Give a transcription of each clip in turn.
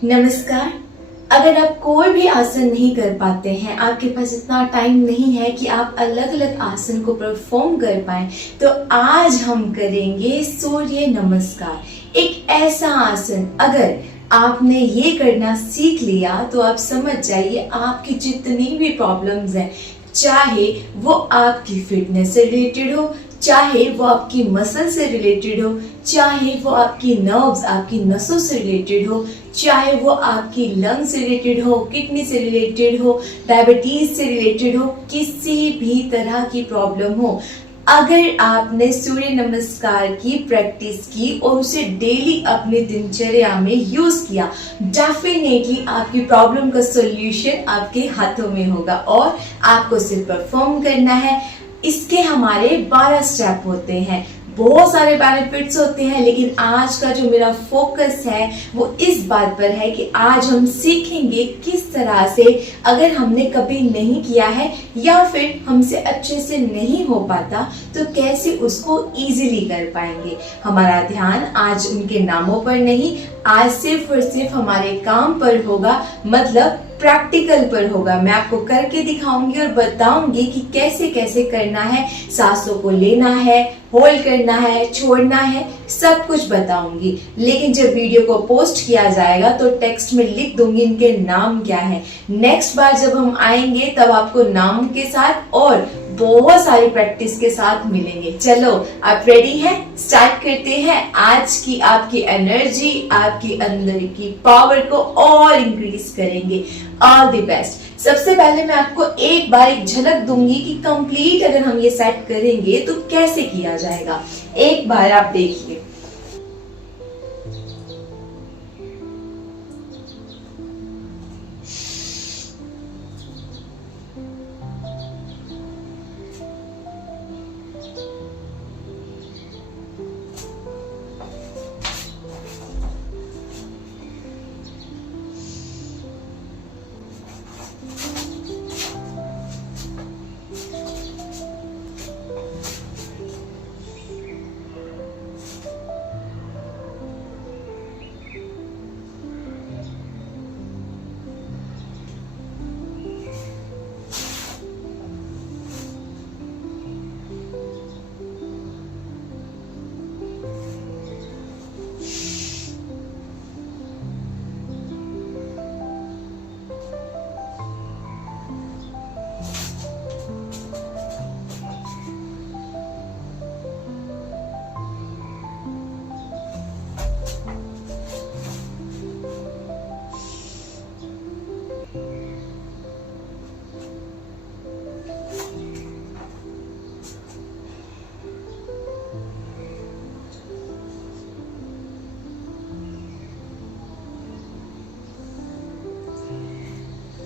नमस्कार। अगर आप कोई भी आसन नहीं कर पाते हैं, आपके पास इतना टाइम नहीं है कि आप अलग अलग आसन को परफॉर्म कर पाएं, तो आज हम करेंगे सूर्य नमस्कार। एक ऐसा आसन, अगर आपने ये करना सीख लिया तो आप समझ जाइए आपकी जितनी भी प्रॉब्लम्स हैं, चाहे वो आपकी फिटनेस से रिलेटेड हो, चाहे वो आपकी मसल से रिलेटेड हो, चाहे वो आपकी नर्व्स, आपकी नसों से रिलेटेड हो, चाहे वो आपकी लंग से रिलेटेड हो, किडनी से रिलेटेड हो, डायबिटीज से रिलेटेड हो, किसी भी तरह की प्रॉब्लम हो, अगर आपने सूर्य नमस्कार की प्रैक्टिस की और उसे डेली अपने दिनचर्या में यूज किया, डेफिनेटली आपकी प्रॉब्लम का सॉल्यूशन आपके हाथों में होगा और आपको सिर्फ परफॉर्म करना है। इसके हमारे 12 स्टेप होते हैं, बहुत सारे बेनिफिट्स होते हैं, लेकिन आज का जो मेरा फोकस है वो इस बात पर है कि आज हम सीखेंगे किस तरह से, अगर हमने कभी नहीं किया है या फिर हमसे अच्छे से नहीं हो पाता, तो कैसे उसको इजीली कर पाएंगे। हमारा ध्यान आज उनके नामों पर नहीं, आज सिर्फ और सिर्फ हमारे काम पर होगा, मतलब प्रैक्टिकल पर होगा। मैं आपको करके दिखाऊंगी और बताऊंगी कि कैसे कैसे करना है, सांसों को लेना है, होल्ड करना है, छोड़ना है, सब कुछ बताऊंगी। लेकिन जब वीडियो को पोस्ट किया जाएगा तो टेक्स्ट में लिख दूंगी इनके नाम क्या है। नेक्स्ट बार जब हम आएंगे तब आपको नाम के साथ और बहुत सारी प्रैक्टिस के साथ मिलेंगे। चलो, आप रेडी हैं? स्टार्ट करते हैं। आज की आपकी एनर्जी, आपकी अंदर की पावर को और इंक्रीज करेंगे। All the best. सबसे पहले मैं आपको एक बार एक झलक दूंगी कि कंप्लीट अगर हम ये सेट करेंगे तो कैसे किया जाएगा। एक बार आप देखिए।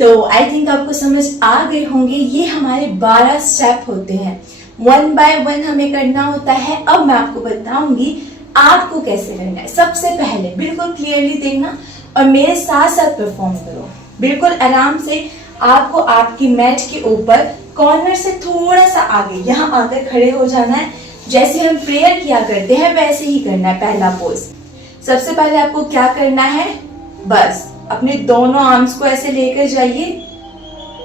तो आई थिंक आपको समझ आ गए होंगे, ये हमारे 12 स्टेप होते हैं। 1 बाय 1 हमें करना होता है। अब मैं आपको बताऊंगी आपको कैसे करना है। सबसे पहले बिल्कुल क्लियरली देखना और मेरे साथ साथ परफॉर्म करो। बिल्कुल आराम से आपको आपकी मैट के ऊपर कॉर्नर से थोड़ा सा आगे यहाँ आकर खड़े हो जाना है। जैसे हम प्रेयर किया करते हैं वैसे ही करना है। पहला पोज, सबसे पहले आपको क्या करना है, बस अपने दोनों आर्म्स को ऐसे लेकर जाइए,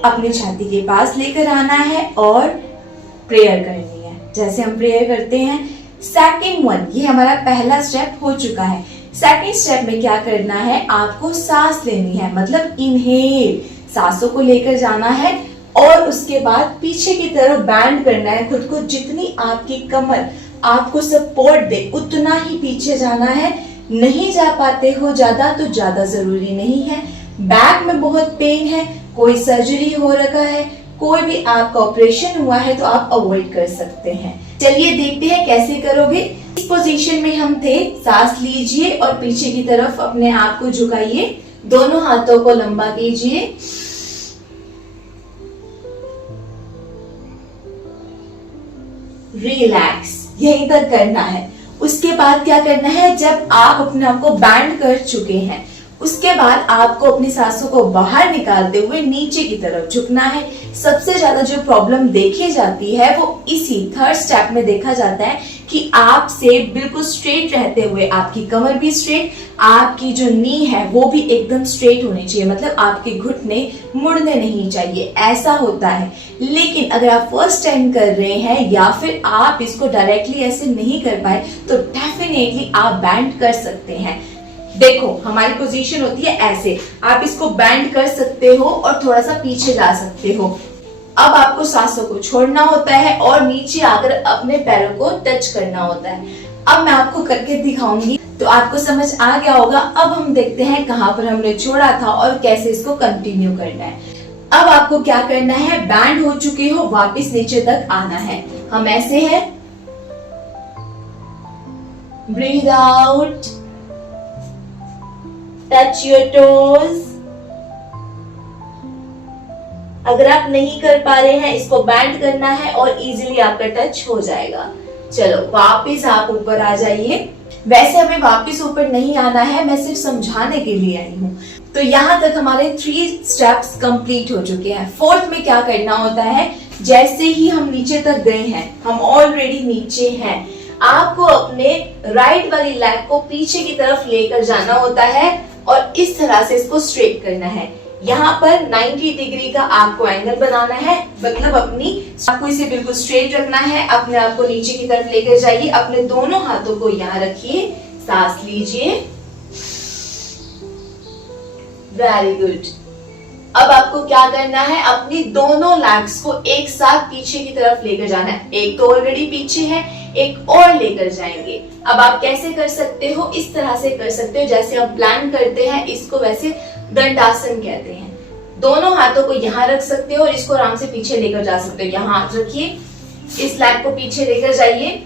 अपनी छाती के पास लेकर आना है और प्रेयर करनी है जैसे हम प्रेयर करते हैं। सेकंड वन, ये हमारा पहला स्टेप हो चुका है। सेकंड स्टेप में क्या करना है, आपको सांस लेनी है, मतलब इनहेल, सांसों को लेकर जाना है और उसके बाद पीछे की तरफ बैंड करना है खुद को। जितनी आपकी कमर आपको सपोर्ट दे उतना ही पीछे जाना है। नहीं जा पाते हो ज्यादा तो ज्यादा जरूरी नहीं है। बैक में बहुत पेन है, कोई सर्जरी हो रखा है, कोई भी आपका ऑपरेशन हुआ है तो आप अवॉइड कर सकते हैं। चलिए देखते हैं कैसे करोगे। इस पोजीशन में हम थे, सांस लीजिए और पीछे की तरफ अपने आप को झुकाइए, दोनों हाथों को लंबा कीजिए, रिलैक्स, यहीं तक करना है। उसके बाद क्या करना है, जब आप अपने आप को बैंड कर चुके हैं उसके बाद आपको अपनी सांसों को बाहर निकालते हुए नीचे की तरफ झुकना है। सबसे ज्यादा जो प्रॉब्लम देखी जाती है वो इसी थर्ड स्टेप में देखा जाता है कि आपसे बिल्कुल स्ट्रेट रहते हुए आपकी कमर भी स्ट्रेट, आपकी जो नी है वो भी एकदम स्ट्रेट होनी चाहिए, मतलब आपके घुटने मुड़ने नहीं चाहिए, ऐसा होता है। लेकिन अगर आप फर्स्ट टाइम कर रहे हैं या फिर आप इसको डायरेक्टली ऐसे नहीं कर पाए तो डेफिनेटली आप बैंड कर सकते हैं। देखो हमारी पोजीशन होती है ऐसे, आप इसको बैंड कर सकते हो और थोड़ा सा पीछे जा सकते हो। अब आपको सांसों को छोड़ना होता है और नीचे आकर अपने पैरों को टच करना होता है। अब मैं आपको करके दिखाऊंगी तो आपको समझ आ गया होगा। अब हम देखते हैं कहां पर हमने छोड़ा था और कैसे इसको कंटिन्यू करना है। अब आपको क्या करना है, बैंड हो चुके हो, वापस नीचे तक आना है। हम ऐसे हैं, breathe out, touch your toes. अगर आप नहीं कर पा रहे हैं इसको बैंड करना है और इजीली आपका टच हो जाएगा। चलो वापस आप ऊपर आ जाइए। वैसे हमें वापस ऊपर नहीं आना है, मैं सिर्फ समझाने के लिए आई हूँ। तो यहाँ तक हमारे 3 स्टेप्स कंप्लीट हो चुके हैं। फोर्थ में क्या करना होता है, जैसे ही हम नीचे तक गए हैं, हम ऑलरेडी नीचे हैं, आपको अपने राइट वाली लेग को पीछे की तरफ लेकर जाना होता है और इस तरह से इसको स्ट्रेट करना है। यहाँ पर 90 डिग्री का आपको एंगल बनाना है, मतलब आपको इसे बिल्कुल स्ट्रेट रखना है। अपने आप को नीचे की तरफ लेकर जाइए, अपने दोनों हाथों को यहाँ रखिए, सांस लीजिए। Very good. अब आपको क्या करना है, अपनी दोनों लेग्स को एक साथ पीछे की तरफ लेकर जाना है। एक तो ऑलरेडी पीछे है, एक और लेकर जाएंगे। अब आप कैसे कर सकते हो, इस तरह से कर सकते हो जैसे हम प्लान करते हैं, इसको वैसे दंडासन कहते हैं। दोनों हाथों को यहाँ रख सकते हो और इसको आराम से पीछे लेकर जा सकते हो। यहाँ हाथ रखिए, इस लेग को पीछे लेकर जाइए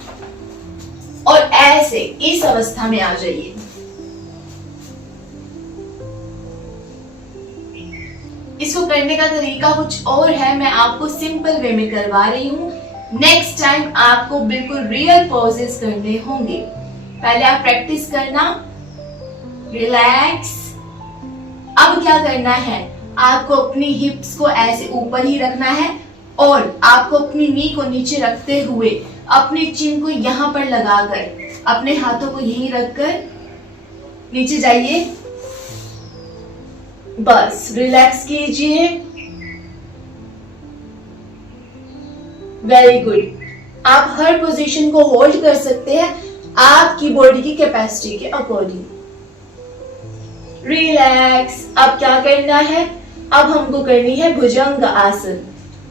और ऐसे इस अवस्था में आ जाइए। इसको करने का तरीका कुछ और है, मैं आपको सिंपल वे में करवा रही हूँ। नेक्स्ट टाइम आपको बिल्कुल रियल पॉजेस करने होंगे। पहले आप प्रैक्टिस करना, रिलैक्स। अब क्या करना है, आपको अपनी हिप्स को ऐसे ऊपर ही रखना है और आपको अपनी नी को नीचे रखते हुए अपनी चिन को यहाँ पर लगाकर अपने हाथों को यहीं रखकर नीचे जाइए। बस रिलैक्स कीजिए। Very good. आप हर पोजीशन को होल्ड कर सकते हैं आपकी बॉडी की कैपेसिटी के अकॉर्डिंग। रिलैक्स। अब क्या करना है, अब हमको करनी है भुजंग आसन।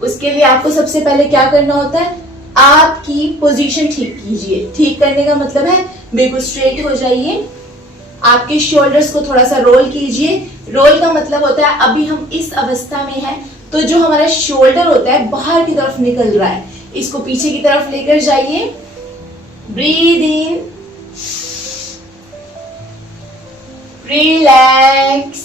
उसके लिए आपको सबसे पहले क्या करना होता है, आपकी पोजीशन ठीक कीजिए। ठीक करने का मतलब है बिल्कुल स्ट्रेट हो जाइए, आपके शोल्डर्स को थोड़ा सा रोल कीजिए। रोल का मतलब होता है अभी हम इस अवस्था में हैं तो जो हमारा शोल्डर होता है बाहर की तरफ निकल रहा है, इसको पीछे की तरफ लेकर जाइए। Breathe in, relax.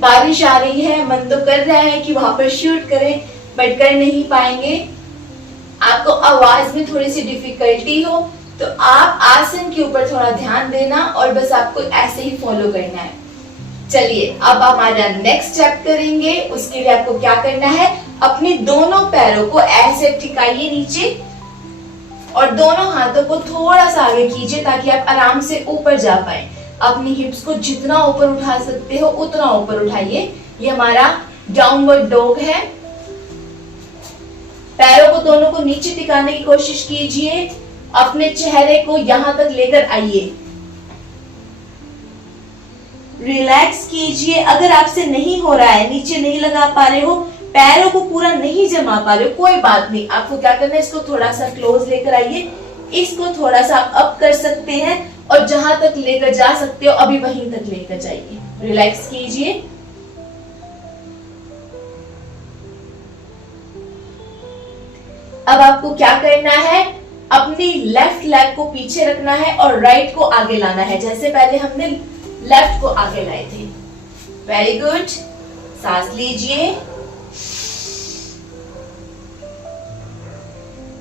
बारिश आ रही है, मन तो कर रहा है कि वहां पर शूट करें बट कर नहीं पाएंगे। आपको आवाज में थोड़ी सी डिफिकल्टी हो तो आप आसन के ऊपर थोड़ा ध्यान देना और बस आपको ऐसे ही फॉलो करना है। चलिए अब हमारा नेक्स्ट स्टेप करेंगे। उसके लिए आपको क्या करना है, अपने दोनों पैरों को ऐसे टिकाइए नीचे और दोनों हाथों को थोड़ा सा आगे कीजिए ताकि आप आराम से ऊपर जा पाए। अपनी हिप्स को जितना ऊपर उठा सकते हो उतना ऊपर उठाइए। ये हमारा डाउनवर्ड डॉग है। पैरों को दोनों को नीचे टिकाने की कोशिश कीजिए। अपने चेहरे को यहां तक लेकर आइए। रिलैक्स कीजिए। अगर आपसे नहीं हो रहा है, नीचे नहीं लगा पा रहे हो, पैरों को पूरा नहीं जमा पा रहे हो, कोई बात नहीं। आपको क्या करना है, इसको थोड़ा सा क्लोज लेकर आइए, इसको थोड़ा सा अप कर सकते हैं और जहां तक लेकर जा सकते हो अभी वहीं तक लेकर जाइए। रिलैक्स कीजिए। अब आपको क्या करना है, अपनी लेफ्ट लेग को पीछे रखना है और राइट को आगे लाना है, जैसे पहले हमने लेफ्ट को आगे लाए थे। Very good. सांस लीजिए।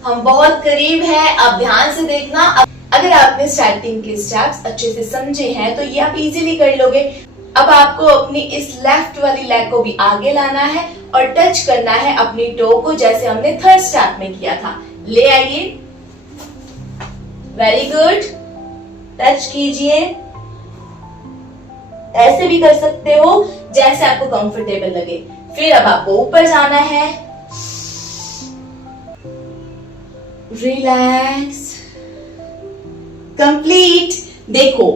हम बहुत करीब हैं, अब ध्यान से देखना। अगर आपने स्टार्टिंग के स्टेप्स अच्छे से समझे हैं तो ये आप इजीली कर लोगे। अब आपको अपनी इस लेफ्ट वाली लेग को भी आगे लाना है और टच करना है अपनी टो को, जैसे हमने थर्ड स्टेप में किया था। ले आइए, वेरी गुड, टच कीजिए। ऐसे भी कर सकते हो जैसे आपको कंफर्टेबल लगे। फिर अब आपको ऊपर जाना है, रिलैक्स, कंप्लीट। देखो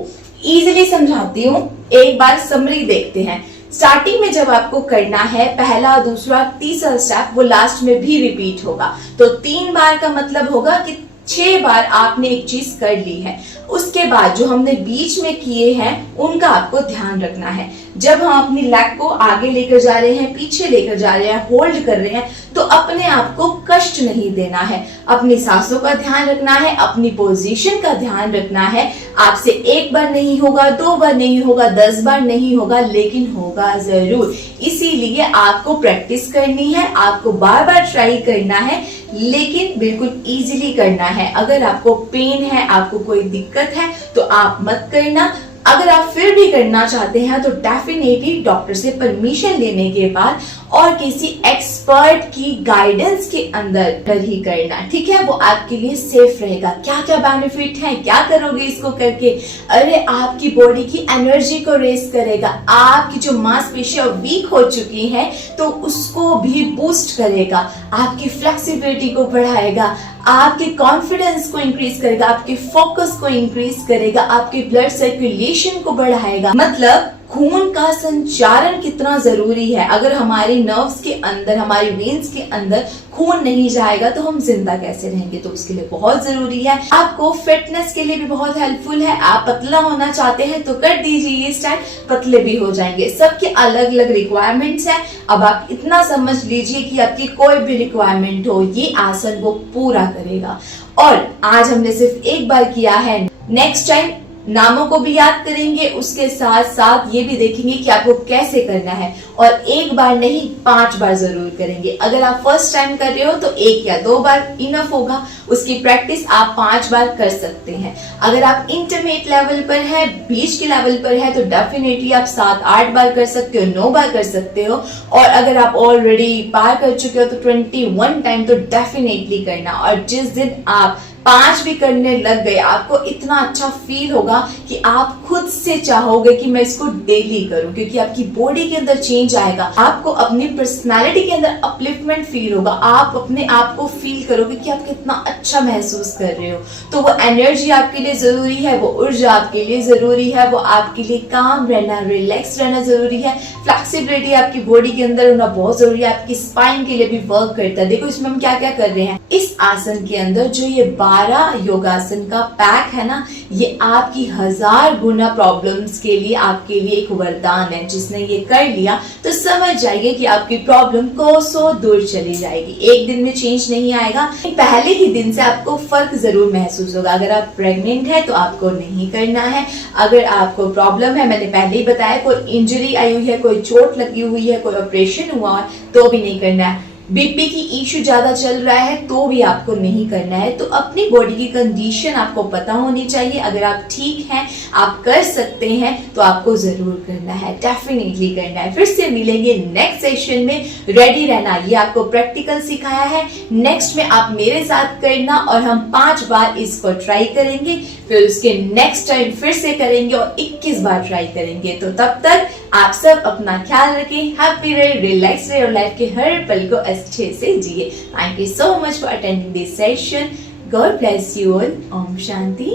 इजीली समझाती हूँ, एक बार समरी देखते हैं। स्टार्टिंग में जब आपको करना है पहला, दूसरा, तीसरा स्टेप, वो लास्ट में भी रिपीट होगा। तो 3 बार का मतलब होगा कि 6 बार आपने एक चीज कर ली है। उसके बाद जो हमने बीच में किए हैं उनका आपको ध्यान रखना है। जब हम अपनी लेग को आगे लेकर जा रहे हैं, पीछे लेकर जा रहे हैं, होल्ड कर रहे हैं, तो अपने आप को कष्ट नहीं देना है। अपनी सांसों का ध्यान रखना है, अपनी पोजीशन का ध्यान रखना है। आपसे 1 बार नहीं होगा, 2 बार नहीं होगा, 10 बार नहीं होगा, लेकिन होगा जरूर। इसीलिए आपको प्रैक्टिस करनी है, आपको बार बार ट्राई करना है, लेकिन बिल्कुल इजीली करना है। अगर आपको पेन है, आपको कोई दिक्कत है, तो आप मत करना। अगर आप फिर भी करना चाहते हैं तो डेफिनेटली डॉक्टर से परमिशन लेने के बाद और किसी एक्सपर्ट की गाइडेंस के अंदर ही करना, ठीक है? वो आपके लिए सेफ रहेगा। क्या क्या बेनिफिट है, क्या करोगे इसको करके? अरे आपकी बॉडी की एनर्जी को रेस करेगा, आपकी जो मांसपेशियां वीक हो चुकी हैं तो उसको भी बूस्ट करेगा, आपकी फ्लेक्सिबिलिटी को बढ़ाएगा, आपके कॉन्फिडेंस को इंक्रीज करेगा, आपके फोकस को इंक्रीज करेगा, आपके ब्लड सर्कुलेशन को बढ़ाएगा। मतलब खून का संचारण कितना जरूरी है। अगर हमारे नर्व्स के अंदर, हमारे वेन्स के अंदर खून नहीं जाएगा तो हम जिंदा कैसे रहेंगे? तो उसके लिए बहुत जरूरी है। आपको फिटनेस के लिए भी बहुत हेल्पफुल है। आप पतला होना चाहते हैं तो कर दीजिए ये स्टाइल, पतले भी हो जाएंगे। सबके अलग अलग रिक्वायरमेंट्स हैं। अब आप इतना समझ लीजिए कि आपकी कोई भी रिक्वायरमेंट हो, ये आसन वो पूरा करेगा। और आज हमने सिर्फ 1 बार किया है, नेक्स्ट टाइम नामों को भी याद करेंगे, उसके साथ साथ ये भी देखेंगे कि आपको कैसे करना है। और 1 बार नहीं, 5 बार जरूर करेंगे। अगर आप फर्स्ट टाइम कर रहे हो तो 1 या 2 बार इनफ होगा, उसकी प्रैक्टिस आप 5 बार कर सकते हैं। अगर आप इंटरमीडिएट लेवल पर है, बीच के लेवल पर है, तो डेफिनेटली आप 7-8 बार कर सकते हो, 9 बार कर सकते हो। और अगर आप ऑलरेडी पार कर चुके हो तो 21 टाइम तो डेफिनेटली करना। और जिस दिन आप 5 भी करने लग गए, आपको इतना अच्छा फील होगा कि आप खुद से चाहोगे कि मैं इसको डेली करूं, क्योंकि आपकी बॉडी के अंदर चेंज आएगा, आपको अपनी पर्सनालिटी के अंदर अपलिफ्टमेंट फील होगा, आप अपने आप को फील करोगे कि आप कितना अच्छा महसूस कर रहे हो। तो वो एनर्जी आपके लिए जरूरी है, वो ऊर्जा आपके लिए जरूरी है, वो आपके लिए काम रहना, रिलैक्स रहना जरूरी है। फ्लेक्सिबिलिटी आपकी बॉडी के अंदर होना बहुत जरूरी है, आपकी स्पाइन के लिए भी वर्क करता है। देखो इसमें हम क्या क्या कर रहे हैं। इस आसन के अंदर जो ये 12 योगासन का पैक है ना, ये आपकी 1000 गुना प्रॉब्लम्स के लिए आपके लिए एक वरदान है। जिसने ये कर लिया तो समझ जाइए कि आपकी प्रॉब्लम कोसों दूर चली जाएगी। एक दिन में चेंज नहीं आएगा, पहले ही दिन से आपको फर्क जरूर महसूस होगा। अगर आप प्रेग्नेंट है तो आपको नहीं करना है। अगर आपको प्रॉब्लम है, मैंने पहले ही बताया, कोई इंजरी आई हुई है, कोई चोट लगी हुई है, कोई ऑपरेशन हुआ है, तो भी नहीं करना है। बीपी की इश्यू ज्यादा चल रहा है तो भी आपको नहीं करना है। तो अपनी बॉडी की कंडीशन आपको पता होनी चाहिए। अगर आप ठीक हैं, आप कर सकते हैं, तो आपको जरूर करना है, डेफिनेटली करना है। फिर से मिलेंगे नेक्स्ट सेशन में, रेडी रहना। ये आपको प्रैक्टिकल सिखाया है, नेक्स्ट में आप मेरे साथ करना और हम 5 बार इसको ट्राई करेंगे। फिर उसके नेक्स्ट टाइम फिर से करेंगे और 21 बार ट्राई करेंगे। तो तब तक आप सब अपना ख्याल रखें, हैप्पी रहे, रिलैक्स रहे और लाइफ के हर पल को अच्छे से जिए। Thank you so much for attending this session. God bless you all. Om Shanti.